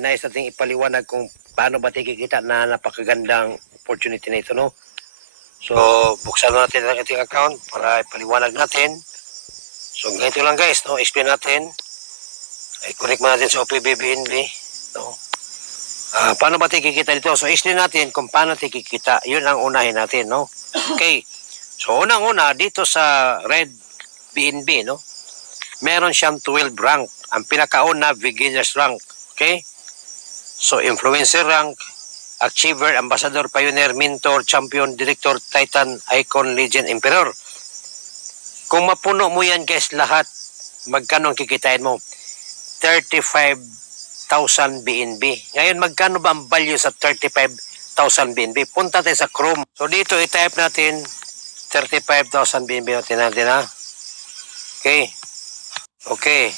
Nais nating ipaliwanag kung paano ba tayo kikita na napakagandang opportunity na ito, no? So, buksan natin ang ating account para ipaliwanag natin. So, ganito lang guys, no? Explain natin. I-connect natin sa OPBBNB, no? Ah, paano ba tayo kikita dito? So, explain natin kung paano tayo kikita. Yun ang unahin natin, no? Okay. So, unang-una, dito sa Red BNB, no? Meron siyang 12 rank. Ang pinakauna, beginner's rank. Okay? So, influencer rank, achiever, ambassador, pioneer, mentor, champion, director, titan, icon, legend, emperor. Kung mapuno mo yan, guys, lahat, magkano ang kikitain mo? 35,000 BNB. Ngayon, magkano ba ang value sa 35,000 BNB? Punta tayo sa Chrome. So, dito, i-type natin 35,000 BNB natin natin, ha? Okay. Okay.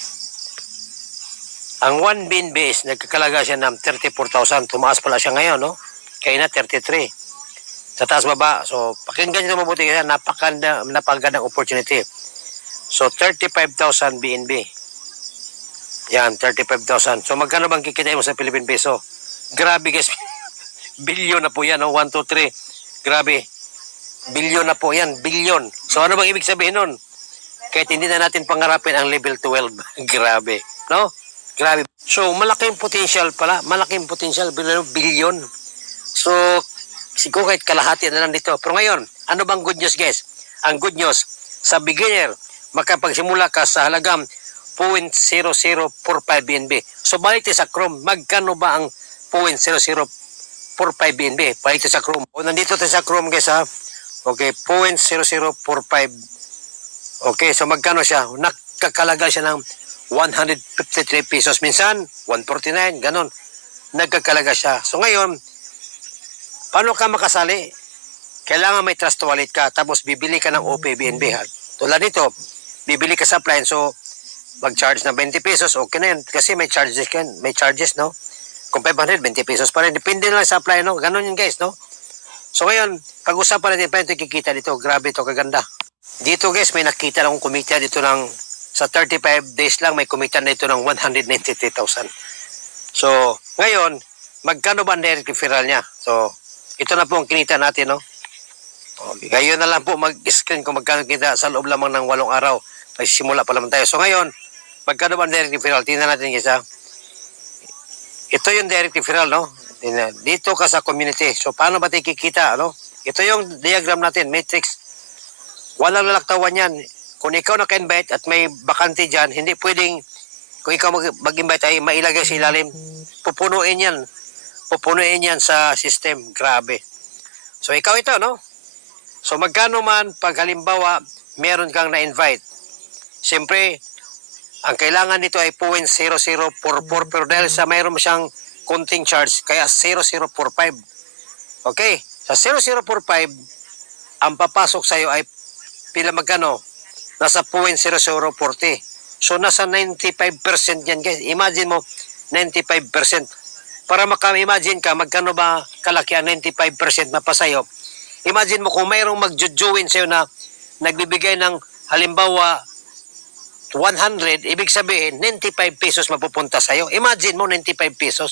Ang 1 bin base, nagkakalaga siya ng 34,000. Tumaas pala siya ngayon, no? Kaya na 33. Sa taas baba. So, pakinggan nyo mabuti kasi napakanda, napakagandang opportunity. So, 35,000 BNB. Yan, 35,000. So, magkano bang kikita mo sa Philippine Peso? Grabe guys. Bilyon na po yan, no? 1, 2, 3. Grabe. Bilyon na po yan. Bilyon. So, ano bang ibig sabihin nun? Kahit hindi na natin pangarapin ang level 12. Grabe. No? Grabe. So, malaking potential pala. Malaking potential. Bilyon. So, siguro kahit kalahati na lang dito. Pero ngayon, ano bang good news, guys? Ang good news, sa beginner, makapagsimula ka sa halagang 0.0045 BNB. So, balik sa Chrome. Magkano ba ang 0.0045 BNB? Balik sa Chrome. O, nandito tayo sa Chrome, guys, ha? Okay, 0.0045 Okay, so magkano siya? Nagkakalaga siya ng 153 pesos. Minsan, 149, ganun. Nagkakalaga siya. So ngayon, paano ka makasali? Kailangan may trust wallet ka, tapos bibili ka ng OPBNB. Tulad nito, bibili ka sa plan, so mag-charge na 20 pesos, okay na yun. Kasi may charges yan, may charges, no? Kung 500, 20 pesos pa rin. Depende na lang sa apply, no? Ganun yun, guys, no? So ngayon, pag-usapan natin pa ito kikita dito. Grabe ito, kaganda. Dito guys, may nakita akong kumita dito ng sa 35 days lang may kumita na ito ng 193,000. So, ngayon, magkano ba ang direct referral niya? So, ito na po ang kinita natin, no? Okay. Ngayon na lang po mag-screen kung magkano kita sa loob lamang ng walong araw. Magsisimula pa naman tayo. So ngayon, magkano ba ang direct referral? Tingnan natin isa. Ito yung direct referral, no? Dito ka sa community. So paano ba tayo kikita, no? Ito yung diagram natin, matrix. Walang lalaktawan yan. Kung ikaw naka-invite at may bakante dyan, hindi pwedeng, kung ikaw mag- mag-invite ay mailagay sa ilalim, pupunuin yan. Pupunuin yan sa system. Grabe. So ikaw ito, no? So magkano man pag halimbawa meron kang na-invite. Siyempre, ang kailangan nito ay 0.0044 pero dahil sa mayroon siyang konting charge, kaya 0045. Okay? Sa 0045, ang papasok sa'yo ay pila magkano? Nasa 0.0040. So, nasa 95% yan, guys. Imagine mo, 95%. Para maka-imagine ka, magkano ba kalaki ang 95% na pa sa'yo? Imagine mo kung mayroong magjujuin sa'yo na nagbibigay ng halimbawa 100, ibig sabihin 95 pesos mapupunta sa'yo. Imagine mo 95 pesos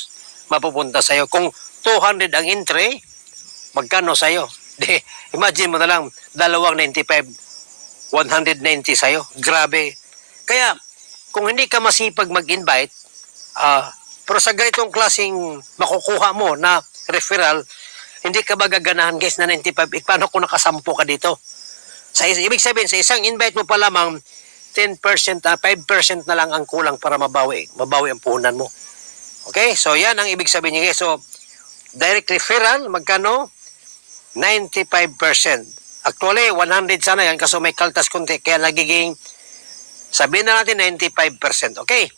mapupunta sa'yo. Kung 200 ang entry, magkano sa'yo? Di, imagine mo na lang, dalawang 95, 190 sa'yo. Grabe. Kaya, kung hindi ka masipag mag-invite, ah, pero sa ganitong klaseng makukuha mo na referral, hindi ka ba gaganahan guys na 95? Eh, paano kung nakasampo ka dito? Sa ibig sabihin, sa isang invite mo pa lamang, 10%, ah, 5% na lang ang kulang para mabawi, mabawi ang puhunan mo. Okay? So, yan ang ibig sabihin niya. guys. So, direct referral, magkano? 95%. Actually, 100 sana yan kasi may kaltas konti. Kaya nagiging, sabihin na natin 95%. Okay?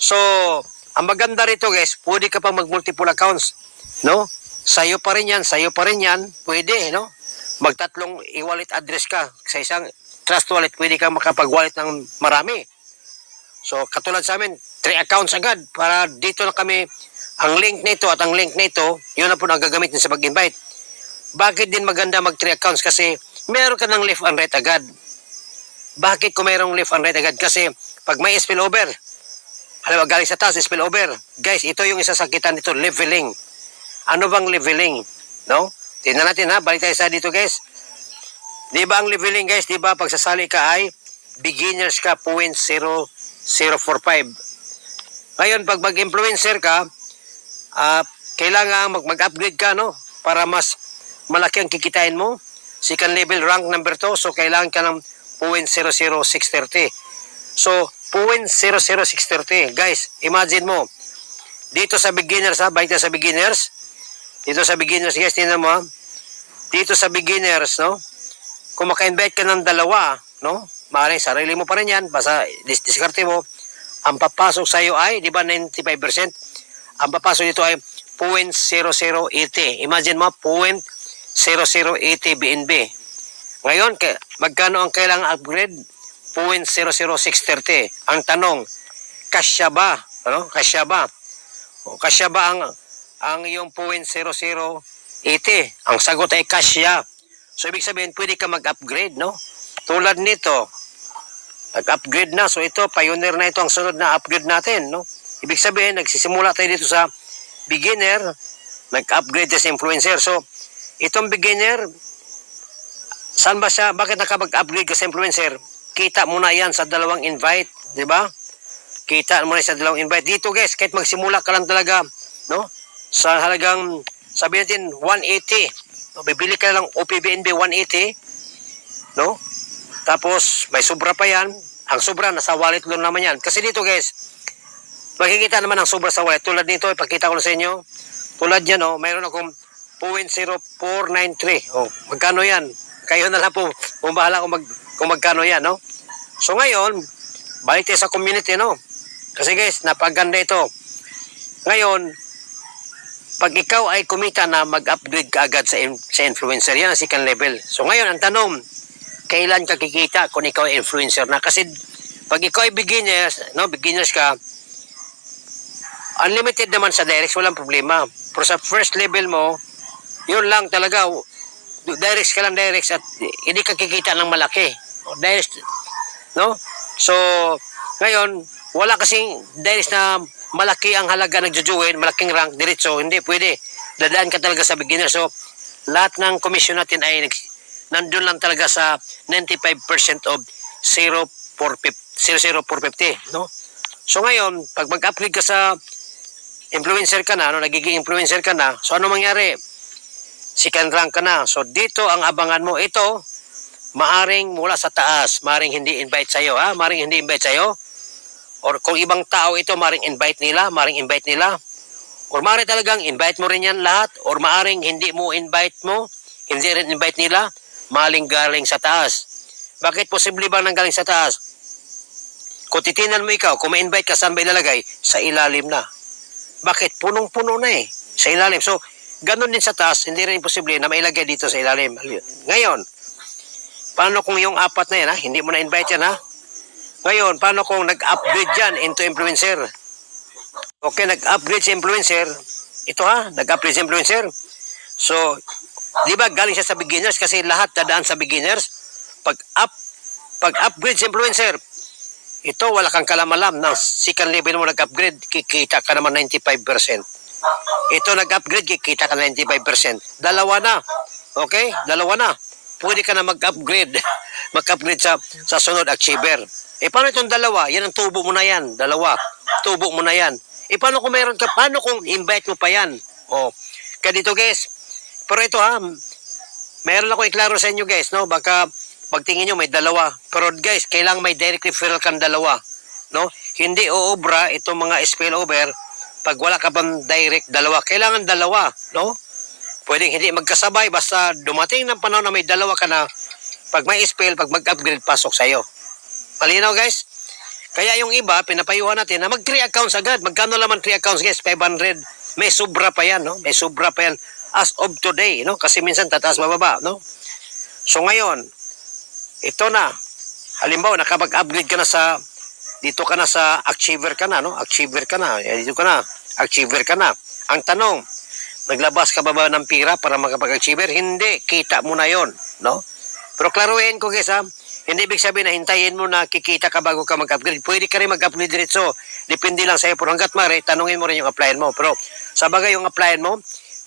So, ang maganda rito guys, pwede ka pa mag-multiple accounts. No? Sa'yo pa rin yan, sa'yo pa rin yan. Pwede, no? Magtatlong e-wallet address ka. Sa isang trust wallet, pwede ka makapag-wallet ng marami. So, katulad sa amin, three accounts agad para dito na kami, ang link nito at ang link nito, yun na po ang gagamitin sa pag-invite. Bakit din maganda mag three accounts? Kasi meron ka ng left and right agad. Bakit kung mayroong left and right agad? Kasi pag may spillover, Halimbawa, galing sa taas, spillover. Guys, ito yung isa sakitan dito, leveling. Ano bang leveling? No? Tingnan natin ha, balik tayo sa dito guys. Di ba ang leveling guys, di ba pagsasali ka ay beginners ka 0.0045. Ngayon, pag mag-influencer ka, ah, kailangan mag- mag-upgrade ka, no? Para mas malaki ang kikitain mo. Second level rank number 2, so kailangan ka ng 0.00630. So, 0.00630. Guys, imagine mo, dito sa beginners ha, balik sa beginners. Dito sa beginners, guys, tingnan mo ha. Dito sa beginners, no? Kung maka-invite ka ng dalawa, no? Maaaring sarili mo pa rin yan, basta dis diskarte mo. Ang papasok sa iyo ay, di ba, 95%? Ang papasok dito ay 0.0080. Imagine mo, 0.0080 BNB. Ngayon, magkano ang kailangang upgrade? 0.00630. Ang tanong, kasya ba? Ano? Kasya ba? O kasya ba ang ang iyong 0.0080? Ang sagot ay kasya. So, ibig sabihin, pwede ka mag-upgrade, no? Tulad nito, nag-upgrade na. So, ito, pioneer na ito ang sunod na upgrade natin, no? Ibig sabihin, nagsisimula tayo dito sa beginner, nag-upgrade sa influencer. So, itong beginner, saan ba siya, bakit nakapag-upgrade ka sa influencer? Kita mo na yan sa dalawang invite, di ba? Kita mo na sa dalawang invite. Dito guys, kahit magsimula ka lang talaga, no? Sa halagang, sabi natin, 180. No? Bibili ka lang OPBNB 180, no? Tapos, may sobra pa yan. Ang sobra, nasa wallet loan naman yan. Kasi dito guys, makikita naman ang sobra sa wallet. Tulad nito, ipakita ko na sa inyo. Tulad yan, oh, mayroon akong 0.0493. Oh, magkano yan? Kayo na lang po, kung bahala kung, mag, kung magkano yan, no? So ngayon, balik tayo sa community, no? Kasi guys, napaganda ito. Ngayon, pag ikaw ay kumita na mag-upgrade ka agad sa, sa influencer, yan ang second level. So ngayon, ang tanong, kailan ka kikita kung ikaw ay influencer na? Kasi pag ikaw ay beginners, no, beginners ka, unlimited naman sa directs, walang problema. Pero sa first level mo, yun lang talaga, directs ka lang directs at hindi ka kikita ng malaki. O, Directs, no? So, ngayon, wala kasing directs na malaki ang halaga nagjujuin, malaking rank, diretso, hindi pwede. Dadaan ka talaga sa beginner. So, lahat ng commission natin ay nandun lang talaga sa 95% of 0.450, 00450, no? So ngayon, pag mag-upgrade ka sa influencer ka na, no, nagiging influencer ka na, so ano mangyari? Second rank ka na. So dito ang abangan mo. Ito, maaring mula sa taas, maaring hindi invite sa'yo, ha? Maaring hindi invite sa'yo. Or kung ibang tao ito, maaring invite nila, maaring invite nila. Or maaring talagang invite mo rin yan lahat. Or maaring hindi mo invite mo, hindi rin invite nila, maling galing sa taas. Bakit posible ba nang galing sa taas? Kung titinan mo ikaw, kung ma-invite ka, saan ba ilalagay? Sa ilalim na. Bakit? Punong-puno na eh. Sa ilalim. So, ganun din sa taas, hindi rin imposible na mailagay dito sa ilalim. Ngayon, paano kung yung apat na yan, ha? Hindi mo na-invite yan, ha? Ngayon, paano kung nag-upgrade yan into influencer? Okay, nag-upgrade sa influencer. Ito ha, nag-upgrade sa influencer. So, di ba galing siya sa beginners kasi lahat dadaan sa beginners. Pag up, pag upgrade sa influencer, ito wala kang kalamalam na second level mo nag-upgrade, kikita ka naman 95%. Ito nag-upgrade, kikita ka 95%. Dalawa na. Okay? Dalawa na. Pwede ka na mag-upgrade. mag-upgrade sa, sa sunod achiever. Eh, paano itong dalawa? Yan ang tubo mo na yan. Dalawa. Tubo mo na yan. Eh, paano kung meron ka? Paano kung invite mo pa yan? O, kaya dito guys. Pero ito ha, meron ako iklaro sa inyo guys, no? Baka pagtingin nyo may dalawa. Pero guys, kailangan may direct referral kang dalawa. No? Hindi uobra itong mga spillover pag wala ka pang direct dalawa. Kailangan dalawa, no? Pwedeng hindi magkasabay basta dumating ng panahon na may dalawa ka na pag may spill, pag mag-upgrade, pasok sa'yo. Malinaw guys? Kaya yung iba, pinapayuhan natin na mag 3 accounts agad. Magkano laman 3 accounts guys? 500. May sobra pa yan, no? May sobra pa yan as of today, no? Kasi minsan tataas bababa, no? So ngayon, ito na. Halimbawa, nakapag-upgrade ka na sa, dito ka na sa achiever ka na, no? Achiever ka na. Eh, Dito ka na. Achiever ka na. Ang tanong, naglabas ka ba ba ng pira para makapag-achiever? Hindi. Kita mo na yon, no? Pero klaruhin ko guys ha, Hindi ibig sabihin na hintayin mo na kikita ka bago ka mag-upgrade. Pwede ka rin mag-upgrade diretso. Depende lang sa'yo. Pero hanggat mare, tanungin mo rin yung applyan mo. Pero sa bagay yung applyan mo,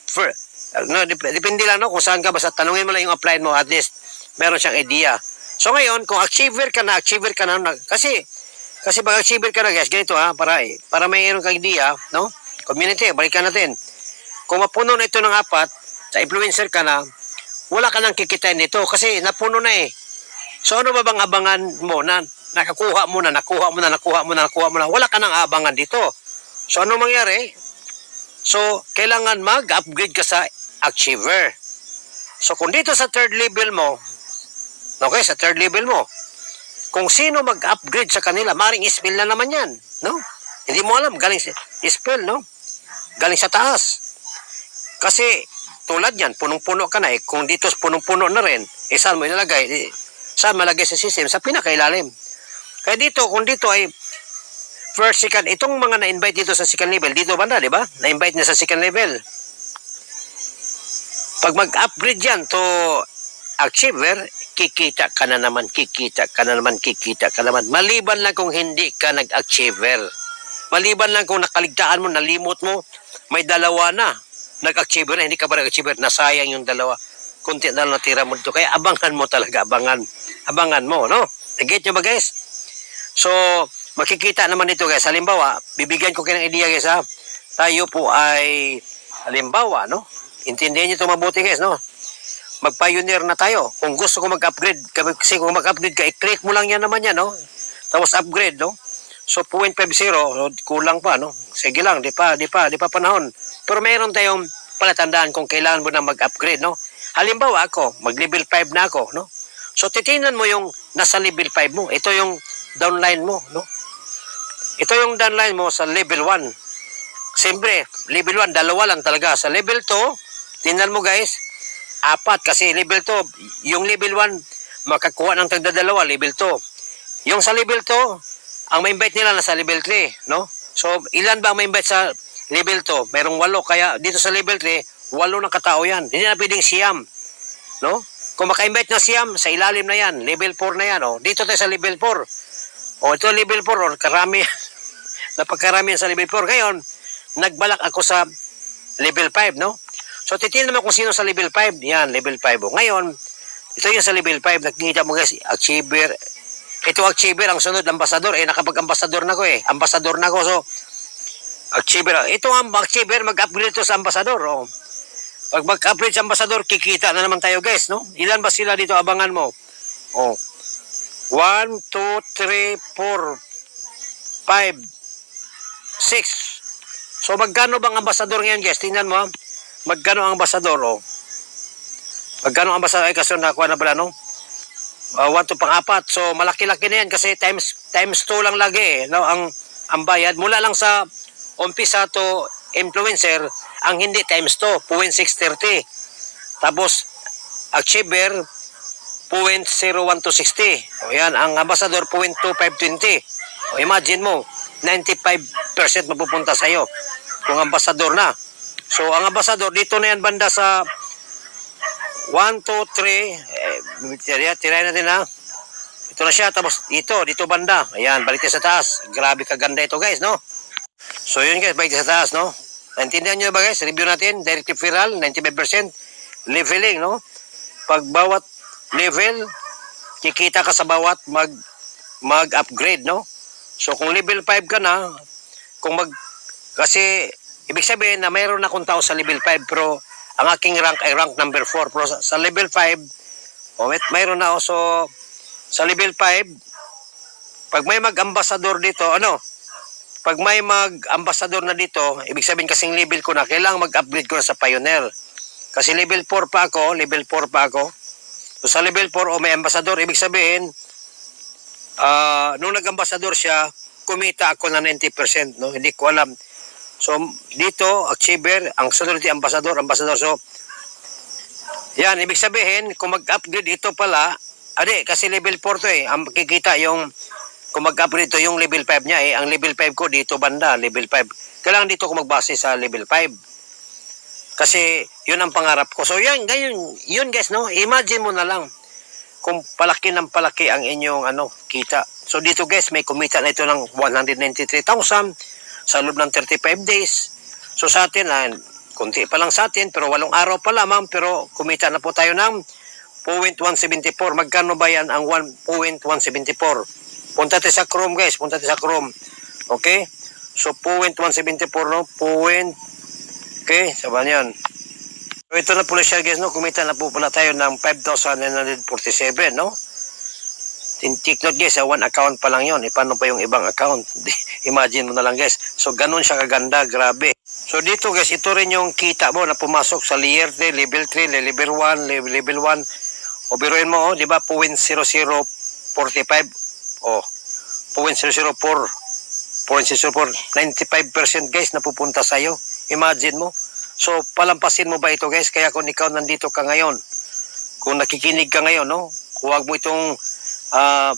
for, no, dep- depende lang no, kung saan ka. Basta tanungin mo lang yung applyan mo. At least, meron siyang idea. So ngayon, kung achiever ka na, achiever ka na- kasi, kasi pag achiever ka na guys, ganito ha, para, para mayroon kang idea, no? Community, balikan natin. Kung mapuno na ito ng apat, sa influencer ka na, wala ka nang kikitain nito kasi napuno na eh. So ano ba bang abangan mo na nakakuha mo na, nakuha mo na, nakuha mo na, nakuha mo na, wala ka nang abangan dito. So ano mangyari? So kailangan mag-upgrade ka sa achiever. So kung dito sa third level mo, okay, sa third level mo, kung sino mag-upgrade sa kanila, maring spell na naman yan, no? Hindi mo alam, galing sa spell, no? Galing sa taas. Kasi tulad yan, punong-puno ka na eh. Kung dito punong-puno na rin, eh saan mo ilalagay? Eh, saan malagay sa system? Sa pinakailalim. Kaya dito, kung dito ay first, second, itong mga na-invite dito sa second level, dito banda, di ba? Na-invite na sa second level. Pag mag-upgrade yan to achiever, kikita ka na naman, kikita ka na naman, kikita ka naman. Maliban lang kung hindi ka nag-achiever. Maliban lang kung nakaligtaan mo, nalimot mo, may dalawa na. Nag-achiever na, hindi ka pa nag-achiever, nasayang yung dalawa. Kunti na lang natira mo dito. Kaya abangan mo talaga, abangan. Abangan mo, no? Nag-get nyo ba guys? So, makikita naman dito guys. Halimbawa, bibigyan ko kayo ng idea guys ha. Tayo po ay, halimbawa, no? Intindihan nyo ito mabuti guys, no? Mag-pioneer na tayo. Kung gusto ko mag-upgrade, kasi kung mag-upgrade ka, i-click mo lang yan naman yan, no? Tapos upgrade, no? So 0.50, so, kulang pa, no? Sige lang, di pa, di pa, di pa panahon. Pero mayroon tayong palatandaan kung kailangan mo na mag-upgrade, no? Halimbawa ako, mag-level 5 na ako, no? So titingnan mo yung nasa level 5 mo. Ito yung downline mo, no? Ito yung downline mo sa level 1. Siyempre, level 1, dalawa lang talaga. Sa level 2, tingnan mo guys, apat. Kasi level 2, yung level 1, makakuha ng tagdadalawa, level 2. Yung sa level 2, ang ma-invite nila nasa level 3, no? So, ilan ba ang ma-invite sa level 2? Merong walo, kaya dito sa level 3, walo ng katao yan. Hindi na pwedeng siyam, no? Kung maka-invite na siyam, sa ilalim na yan, level 4 na yan, oh. Dito tayo sa level 4. O, ito level 4, or karami, napagkarami sa level 4. Ngayon, nagbalak ako sa level 5, no? So, titignan mo kung sino sa level 5. Yan, level 5. Oh. Ngayon, ito yung sa level 5. Nakikita mo guys, achiever, ito achiever, ang sunod, ambasador. Eh, nakapag-ambasador na ko eh. Ambasador na ko. So, achiever. Ito ang achiever, mag-upgrade to sa ambasador. Oh. Pag mag-upgrade sa ambasador, kikita na naman tayo guys, no? Ilan ba sila dito abangan mo? Oh. 1, 2, 3, 4, 5, 6. So, magkano bang ambasador ngayon guys? Tingnan mo. ah. Magkano ang ambasador, oh. Magkano ang ambasador? Ay, kaso nakuha na pala, no? uh, one to pang-apat. So malaki-laki na yan kasi times times 2 lang lagi eh, no ang ang bayad mula lang sa umpisa to influencer ang hindi times 2 0.630. Tapos achiever 0.01 to 60. O yan ang ambassador 0.2520. O imagine mo 95% mapupunta sa iyo kung ambassador na. So ang ambassador dito na yan banda sa 1, 2, 3. Eh, tira, tira natin ha. Ito na siya. Tapos dito, dito banda. Ayan, balik sa taas. Grabe kaganda ito guys, no? So yun guys, balik sa taas, no? Naintindihan nyo ba guys? Review natin. Direct referral, 95%. Leveling, no? Pag bawat level, kikita ka sa bawat mag mag-upgrade, no? So kung level 5 ka na, kung mag kasi ibig sabihin na mayroon akong tao sa level 5 pero ang aking rank ay rank number 4 pero sa, sa level 5 oh, may, mayroon na also sa level 5 pag may mag-ambassador dito ano pag may mag-ambassador na dito ibig sabihin kasing level ko na kailangan mag-upgrade ko na sa pioneer. Kasi level 4 pa ako level 4 pa ako. So sa level 4 o may ambassador. Ibig sabihin ah nung nag-ambassador siya kumita ako na 90% no? Hindi ko alam So, dito, achiever, ang sunod ambassador, ambassador. So, yan, ibig sabihin, kung mag-upgrade ito pala, ade, kasi level 4 to eh, ang makikita yung, kung mag-upgrade ito, yung level 5 niya eh, ang level 5 ko dito banda, level 5. Kailangan dito ko magbase sa level 5. Kasi, yun ang pangarap ko. So, yan, ganyan, yun guys, no? Imagine mo na lang, kung palaki ng palaki ang inyong ano kita. So dito guys, may kumita na ito ng 193,000 sa loob ng 35 days. So sa atin, ah, kunti pa lang sa atin, pero walong araw pa lamang, pero kumita na po tayo ng 0.174. Magkano ba yan ang 1.174? Punta tayo sa Chrome guys, punta tayo sa Chrome. Okay? So 0.174 no? Point. Okay, sabahan yan. So ito na pala siya guys, no? Kumita na po pala tayo ng 5,947, no? Take note guys, ah, one account pa lang yon. E, paano pa yung ibang account? Imagine mo na lang guys. So ganun siya kaganda, grabe. So dito guys, ito rin yung kita mo na pumasok sa layer 3, level 3, level 1, level, level 1. O biruin mo, oh, di ba? 0.0045. Oh, 0.004. 0.004. 95% guys napupunta sa'yo. Imagine mo. So, palampasin mo ba ito guys? Kaya kung ikaw nandito ka ngayon, kung nakikinig ka ngayon, no? Huwag mo itong ah,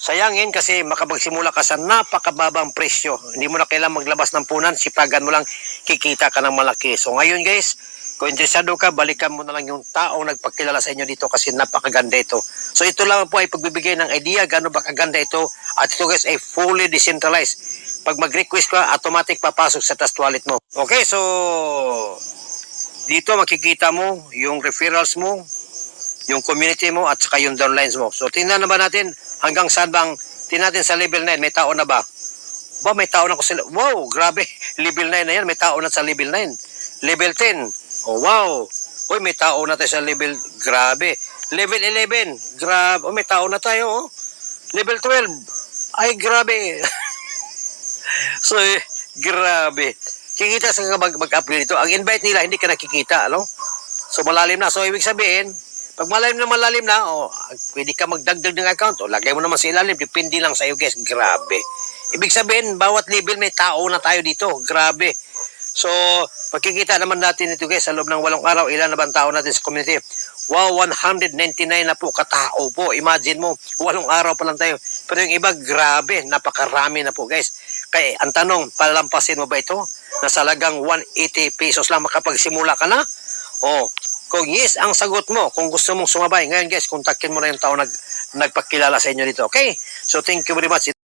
sayangin kasi makapagsimula ka sa napakababang presyo. Hindi mo na kailangan maglabas ng punan, sipagan mo lang, kikita ka ng malaki. So ngayon guys, kung interesado ka, balikan mo na lang yung taong nagpakilala sa inyo dito kasi napakaganda ito. So ito lang po ay pagbibigay ng idea, gano'n ba kaganda ito. At ito guys ay fully decentralized. Pag mag-request ka, automatic papasok sa trust wallet mo. Okay, so dito makikita mo yung referrals mo, yung community mo at saka yung downlines mo. So tingnan na ba natin hanggang saan bang tingnan natin sa level 9 may tao na ba? Ba may tao na ko sila. Wow, grabe. Level 9 na yan, may tao na sa level 9. Level 10. Oh, wow. Uy, may tao na tayo sa level grabe. Level 11. Grabe. Oh, may tao na tayo. Oh. Level 12. Ay, grabe. so, grabe. Kikita sa mag- mag-upgrade ito. Ang invite nila, hindi ka nakikita, ano? So, malalim na. So, ibig sabihin, pag malalim na malalim na, oh, pwede ka magdagdag ng account. O, lagay mo naman sa ilalim. Depende lang sa iyo, guys. Grabe. Ibig sabihin, bawat level may tao na tayo dito. Grabe. So, makikita naman natin ito, guys, sa loob ng walong araw, ilan na ba ang tao natin sa community? Wow, 199 na po katao po. Imagine mo, walong araw pa lang tayo. Pero yung iba, grabe, napakarami na po, guys. Kaya, ang tanong, palampasin mo ba ito? Nasa lagang 180 pesos lang makapagsimula ka na? O, kung yes ang sagot mo, kung gusto mong sumabay, ngayon guys, kontakin mo na yung tao nag, nagpakilala sa inyo dito. Okay? So, thank you very much.